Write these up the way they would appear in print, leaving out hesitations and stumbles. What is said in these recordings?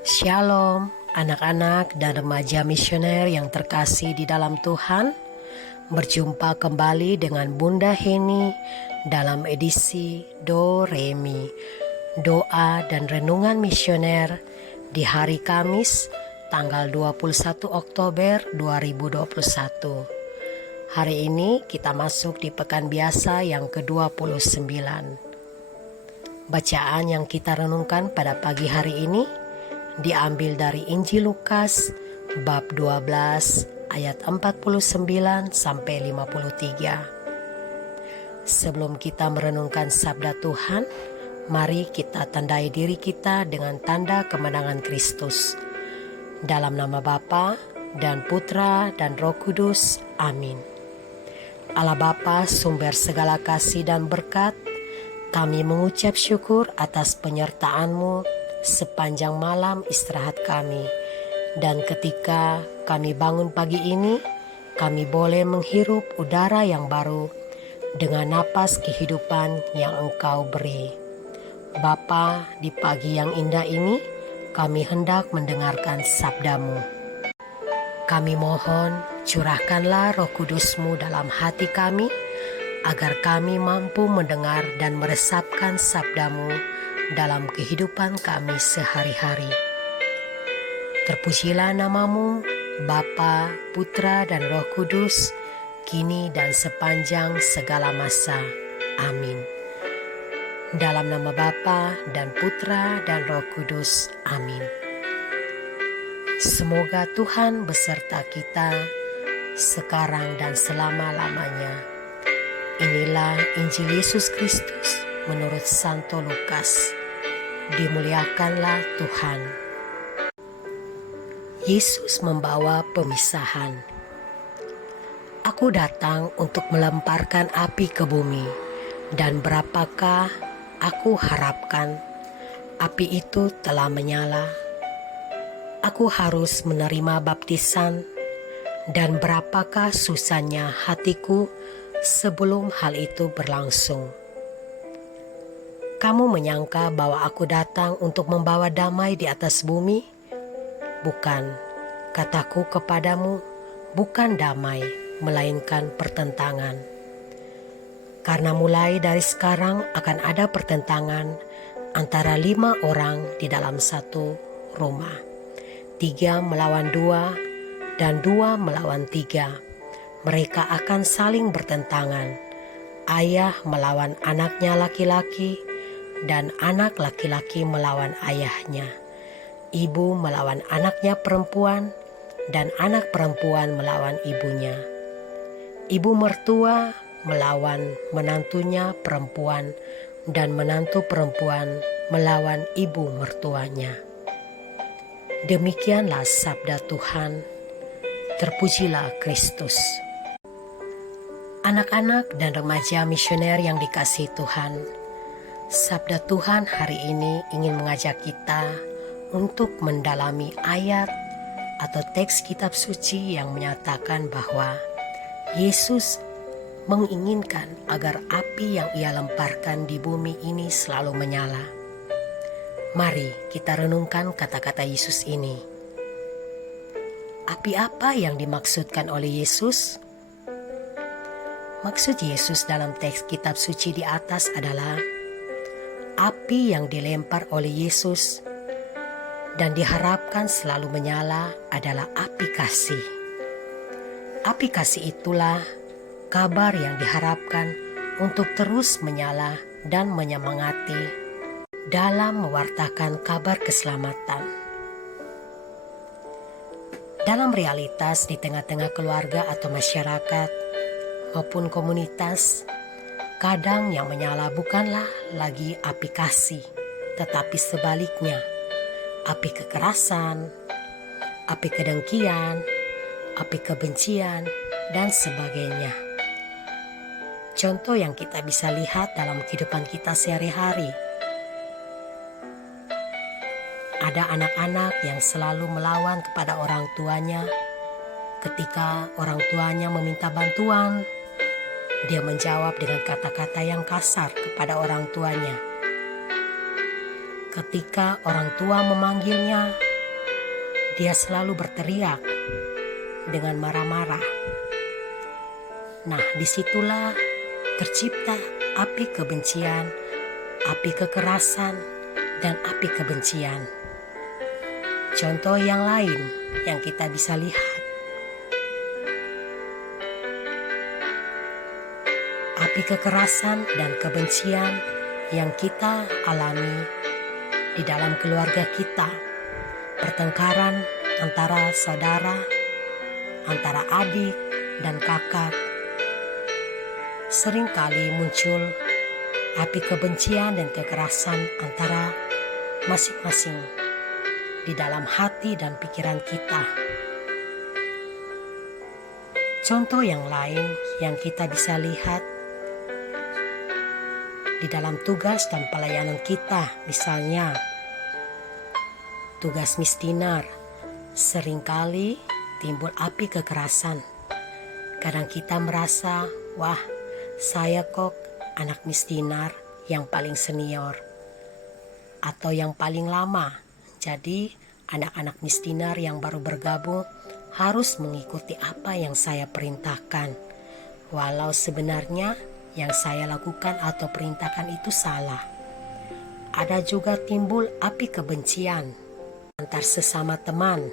Shalom, anak-anak dan remaja misioner yang terkasih di dalam Tuhan. Berjumpa kembali dengan Bunda Heni dalam edisi Do Re Mi, doa dan renungan misioner di hari Kamis tanggal 21 Oktober 2021. Hari ini kita masuk di pekan biasa yang ke-29. Bacaan yang kita renungkan pada pagi hari ini diambil dari Injil Lukas bab 12 ayat 49 sampai 53. Sebelum kita merenungkan sabda Tuhan, mari kita tandai diri kita dengan tanda kemenangan Kristus. Dalam nama Bapa dan Putra dan Roh Kudus. Amin. Allah Bapa, sumber segala kasih dan berkat, kami mengucap syukur atas penyertaan-Mu sepanjang malam istirahat kami. Dan ketika kami bangun pagi ini, kami boleh menghirup udara yang baru dengan napas kehidupan yang Engkau beri. Bapa, di pagi yang indah ini, kami hendak mendengarkan sabda-Mu. Kami mohon, curahkanlah Roh Kudus-Mu dalam hati kami, agar kami mampu mendengar dan meresapkan sabda-Mu dalam kehidupan kami sehari-hari. Terpujilah nama-Mu, Bapa, Putra, dan Roh Kudus, kini dan sepanjang segala masa. Amin. Dalam nama Bapa dan Putra dan Roh Kudus. Amin. Semoga Tuhan beserta kita sekarang dan selama-lamanya. Inilah Injil Yesus Kristus menurut Santo Lukas. Dimuliakanlah Tuhan. Yesus membawa pemisahan. Aku datang untuk melemparkan api ke bumi, dan berapakah aku harapkan api itu telah menyala. Aku harus menerima baptisan, dan berapakah susahnya hatiku sebelum hal itu berlangsung. Kamu menyangka bahwa aku datang untuk membawa damai di atas bumi? Bukan, kataku kepadamu, bukan damai, melainkan pertentangan. Karena mulai dari sekarang akan ada pertentangan antara 5 orang di dalam satu rumah. 3 melawan 2 dan 2 melawan 3. Mereka akan saling bertentangan. Ayah melawan anaknya laki-laki, dan anak laki-laki melawan ayahnya. Ibu melawan anaknya perempuan, dan anak perempuan melawan ibunya. Ibu mertua melawan menantunya perempuan, dan menantu perempuan melawan ibu mertuanya. Demikianlah sabda Tuhan. Terpujilah Kristus. Anak-anak dan remaja misioner yang dikasihi Tuhan, sabda Tuhan hari ini ingin mengajak kita untuk mendalami ayat atau teks kitab suci yang menyatakan bahwa Yesus menginginkan agar api yang Ia lemparkan di bumi ini selalu menyala. Mari kita renungkan kata-kata Yesus ini. Api apa yang dimaksudkan oleh Yesus? Maksud Yesus dalam teks kitab suci di atas adalah api yang dilempar oleh Yesus dan diharapkan selalu menyala adalah api kasih. Api kasih itulah kabar yang diharapkan untuk terus menyala dan menyemangati dalam mewartakan kabar keselamatan. Dalam realitas di tengah-tengah keluarga atau masyarakat maupun komunitas, kadang yang menyala bukanlah lagi api kasih, tetapi sebaliknya, api kekerasan, api kedengkian, api kebencian, dan sebagainya. Contoh yang kita bisa lihat dalam kehidupan kita sehari-hari. Ada anak-anak yang selalu melawan kepada orang tuanya. Ketika orang tuanya meminta bantuan, dia menjawab dengan kata-kata yang kasar kepada orang tuanya. Ketika orang tua memanggilnya, dia selalu berteriak dengan marah-marah. Nah, disitulah tercipta api kebencian, api kekerasan, dan api kebencian. Contoh yang lain yang kita bisa lihat, api kekerasan dan kebencian yang kita alami di dalam keluarga kita, pertengkaran antara saudara, antara adik dan kakak. Seringkali muncul api kebencian dan kekerasan antara masing-masing di dalam hati dan pikiran kita. Contoh yang lain yang kita bisa lihat di dalam tugas dan pelayanan kita, misalnya tugas misdinar, seringkali timbul api kekerasan. Kadang kita merasa, wah, saya kok anak misdinar yang paling senior atau yang paling lama. Jadi anak-anak misdinar yang baru bergabung harus mengikuti apa yang saya perintahkan. Walau sebenarnya yang saya lakukan atau perintahkan itu salah. Ada juga timbul api kebencian antar sesama teman.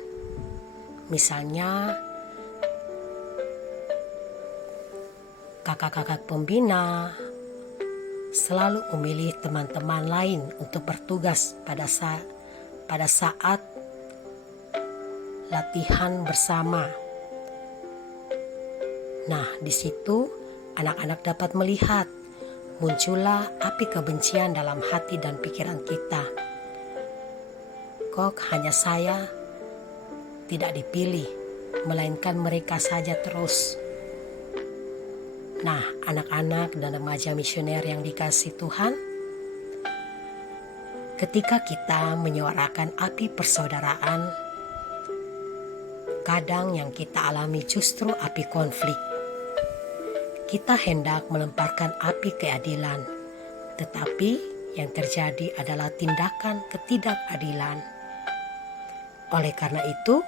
Misalnya kakak-kakak pembina selalu memilih teman-teman lain untuk bertugas pada saat latihan bersama. Nah, di situ anak-anak dapat melihat muncullah api kebencian dalam hati dan pikiran kita. Kok hanya saya tidak dipilih, melainkan mereka saja terus. Nah, anak-anak dan remaja misioner yang dikasihi Tuhan, ketika kita menyuarakan api persaudaraan, kadang yang kita alami justru api konflik. Kita hendak melemparkan api keadilan, tetapi yang terjadi adalah tindakan ketidakadilan. Oleh karena itu,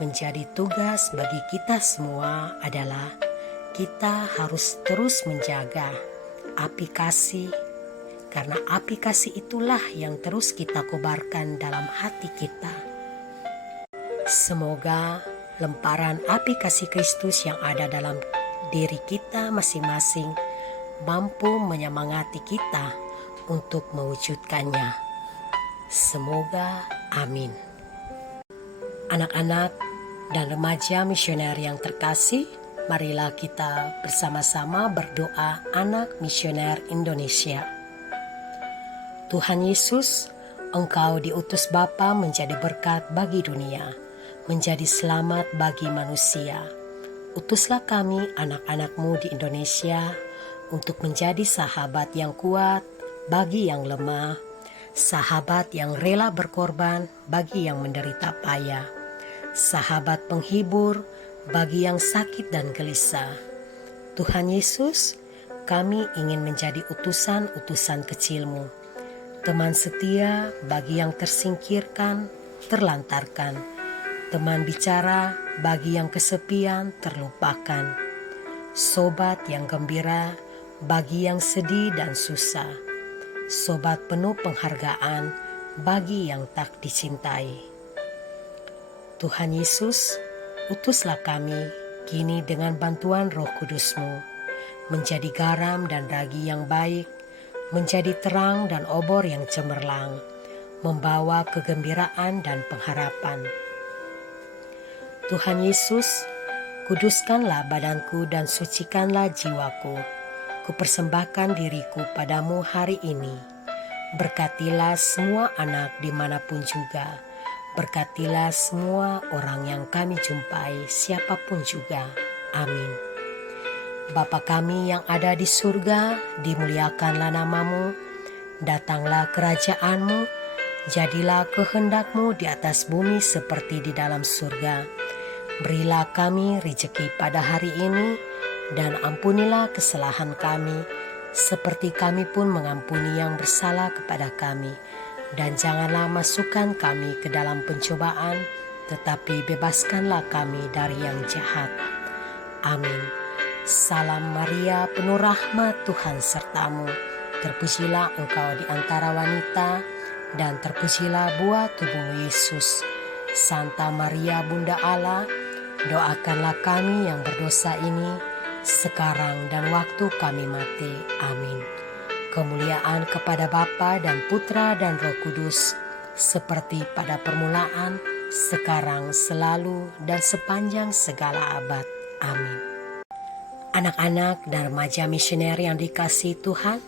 menjadi tugas bagi kita semua adalah kita harus terus menjaga api kasih, karena api kasih itulah yang terus kita kobarkan dalam hati kita. Semoga lemparan api kasih Kristus yang ada dalam diri kita masing-masing mampu menyemangati kita untuk mewujudkannya. Semoga amin. Anak-anak dan remaja misioner yang terkasih, marilah kita bersama-sama berdoa anak misioner Indonesia. Tuhan Yesus, Engkau diutus Bapa menjadi berkat bagi dunia, menjadi selamat bagi manusia. Utuslah kami anak-anak-Mu di Indonesia untuk menjadi sahabat yang kuat bagi yang lemah, sahabat yang rela berkorban bagi yang menderita payah, sahabat penghibur bagi yang sakit dan gelisah. Tuhan Yesus, kami ingin menjadi utusan-utusan kecil-Mu, teman setia bagi yang tersingkirkan, terlantarkan, teman bicara bagi yang kesepian, terlupakan, sobat yang gembira bagi yang sedih dan susah, sobat penuh penghargaan bagi yang tak dicintai. Tuhan Yesus, utuslah kami kini dengan bantuan Roh Kudus-Mu, menjadi garam dan ragi yang baik, menjadi terang dan obor yang cemerlang, membawa kegembiraan dan pengharapan. Tuhan Yesus, kuduskanlah badanku dan sucikanlah jiwaku. Kupersembahkan diriku padamu hari ini. Berkatilah semua anak dimanapun juga. Berkatilah semua orang yang kami jumpai, siapapun juga. Amin. Bapa kami yang ada di surga, dimuliakanlah nama-Mu. Datanglah kerajaan-Mu, jadilah kehendak-Mu di atas bumi seperti di dalam surga. Berilah kami rezeki pada hari ini, dan ampunilah kesalahan kami, seperti kami pun mengampuni yang bersalah kepada kami. Dan janganlah masukkan kami ke dalam pencobaan, tetapi bebaskanlah kami dari yang jahat. Amin. Salam Maria, penuh rahmat, Tuhan sertamu. Terpujilah engkau di antara wanita, dan terpujilah buah tubuhmu Yesus. Santa Maria, Bunda Allah, doakanlah kami yang berdosa ini, sekarang dan waktu kami mati. Amin. Kemuliaan kepada Bapa dan Putra dan Roh Kudus, seperti pada permulaan, sekarang, selalu, dan sepanjang segala abad. Amin. Anak-anak dan remaja misioner yang dikasihi Tuhan,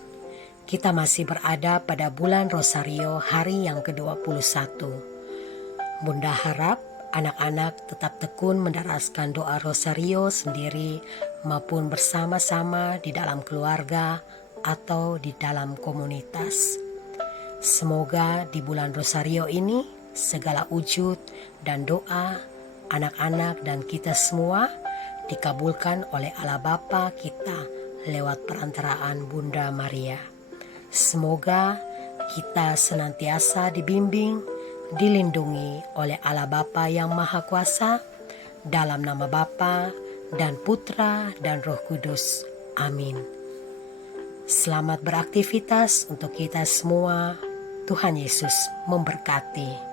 kita masih berada pada bulan Rosario, hari yang ke-21. Bunda harap anak-anak tetap tekun mendaraskan doa Rosario sendiri maupun bersama-sama di dalam keluarga atau di dalam komunitas. Semoga di bulan Rosario ini segala wujud dan doa anak-anak dan kita semua dikabulkan oleh Allah Bapa kita lewat perantaraan Bunda Maria. Semoga kita senantiasa dibimbing, dilindungi oleh Allah Bapa yang Maha Kuasa, dalam nama Bapa dan Putra dan Roh Kudus. Amin. Selamat beraktivitas untuk kita semua. Tuhan Yesus memberkati.